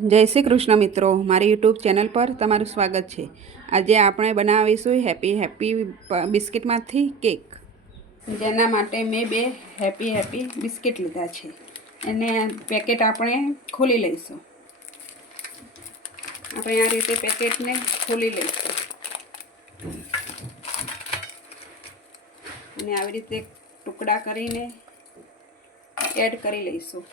જય શ્રી કૃષ્ણ મિત્રો, મારી યુટ્યુબ ચેનલ પર તમારું સ્વાગત છે। આજે આપણે બનાવીશું હેપી બિસ્કિટમાંથી કેક, જેના માટે મેં બે હેપી બિસ્કિટ લીધા છે। એને પેકેટ આપણે ખોલી લઈશું। આપણે આ રીતે પેકેટને ખોલી લઈશું અને આવી રીતે ટુકડા કરીને એડ કરી લઈશું।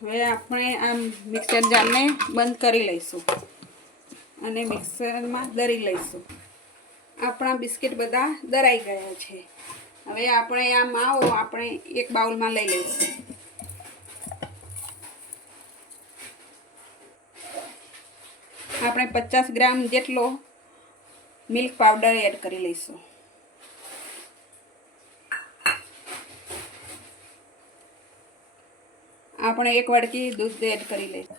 હવે આપણે આ મિક્સર જારને બંધ કરી લઈશું અને મિક્સરમાં દરી લઈશું। આપણા બિસ્કિટ બધા દરાઈ ગયા છે। હવે આપણે આ માવો આપણે એક બાઉલમાં લઈ લઈશું। આપણે 50 ગ્રામ જેટલો મિલ્ક પાવડર એડ કરી લઈશું। આપણે એક વાડકી દૂધ એડ કરી લઈશું।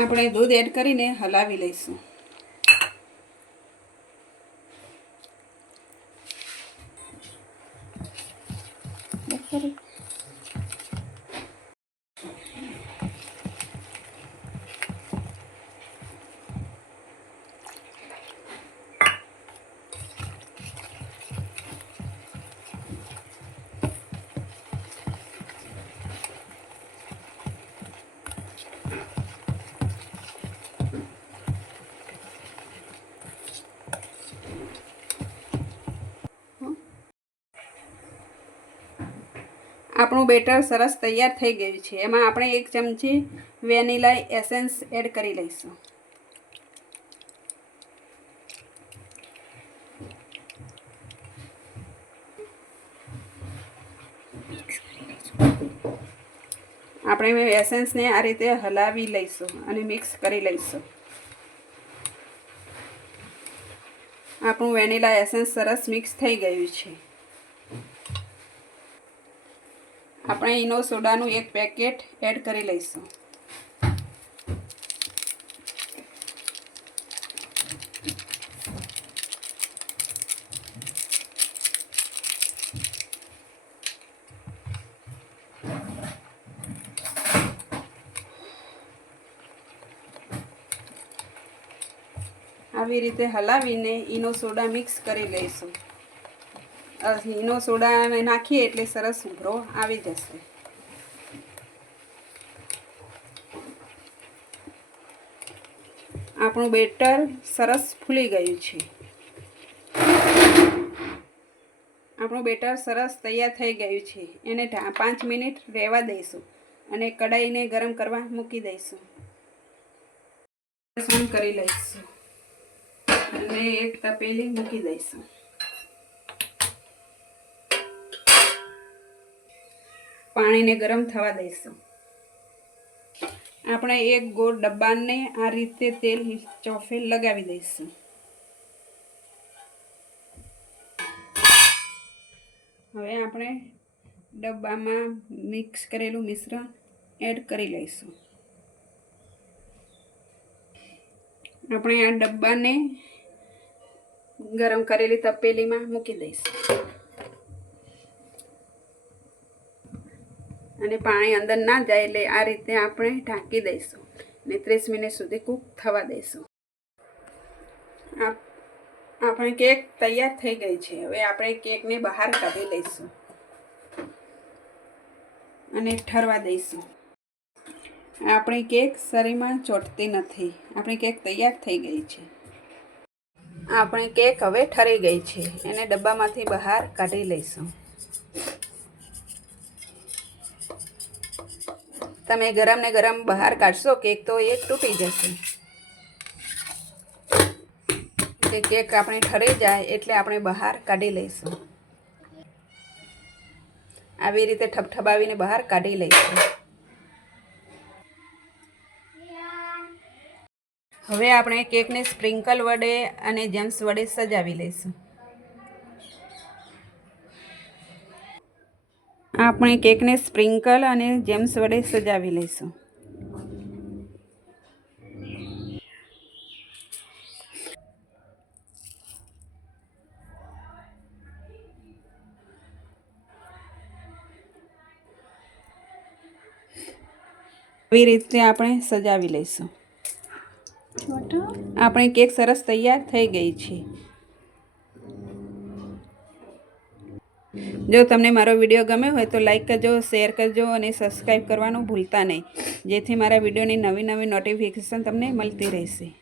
આપણે દૂધ એડ કરીને હલાવી લઈશું। આપણું બેટર સરસ તૈયાર થઈ ગયું છે। એમાં આપણે 1 ચમચી વેનીલા એસેન્સ એડ કરી લઈશું। આપણે એસેન્સને આ રીતે હલાવી લઈશું અને મિક્સ કરી લઈશું। આપણું વેનીલા એસેન્સ સરસ મિક્સ થઈ ગયું છે। આપણે ઇનો સોડાનું 1 પેકેટ એડ કરી લઈશું। આવી રીતે હલાવીને ઇનો સોડા મિક્સ કરી લઈશું। ઇનો સોડા નાખીએ એટલે સરસ ઉભરો આવી જશે। આપણું બેટર સરસ ફૂલી ગયું છે। આપણું બેટર સરસ તૈયાર થઈ ગયું છે। એને 5 મિનિટ રહેવા દઈશું અને કઢાઈને ગરમ કરવા મૂકી દઈશું। ગેસ ઓન કરી લઈશું અને એક તપેલી મૂકી દઈશું। પાણીને ગરમ થવા દઈશું। આપણે એક ગોળ ડબ્બાને આ રીતે તેલ ચોફે લગાવી દઈશું। હવે આપણે ડબ્બામાં મિક્સ કરેલું મિશ્રણ એડ કરી લઈશું। આપણે આ ડબ્બાને ગરમ કરેલી તપેલીમાં મૂકી દઈશું અને પાણી અંદર ના જાય એટલે આ રીતે આપણે ઢાંકી દઈશું અને 30 મિનિટ સુધી કૂક થવા દઈશું। આપણે કેક તૈયાર થઈ ગઈ છે। હવે આપણે કેકને બહાર કાઢી લઈશું અને ઠરવા દઈશું। આપણી કેક શરીરમાં ચોંટતી નથી। આપણી કેક તૈયાર થઈ ગઈ છે। આપણી કેક હવે ઠરી ગઈ છે। એને ડબ્બામાંથી બહાર કાઢી લઈશું। તમે ગરમ ને ગરમ બહાર કાઢશો કેક તો એ તૂટી જશે। કેક આપણે ઠરી જાય એટલે આપણે બહાર કાઢી લઈશું। આવી રીતે ઠબઠબાવીને બહાર કાઢી લઈશું। હવે આપણે કેકને સ્પ્રિંકલ વડે અને જેમ્સ વડે સજાવી લઈશું। આપણે કેકને સ્પ્રિંકલ અને જેમ્સ વડે સજાવી લઈશું. આવી રીતે આપણે સજાવી લઈશું. આપણી કેક સરસ તૈયાર થઈ ગઈ છે. જો તમને મારો વિડીયો ગમ્યો હોય તો લાઈક કરજો, શેર કરજો અને સબસ્ક્રાઈબ કરવાનું ભૂલતા નહીં, જેથી મારા વિડીયોની નવી નવી નોટિફિકેશન તમને મળતી રહેશે.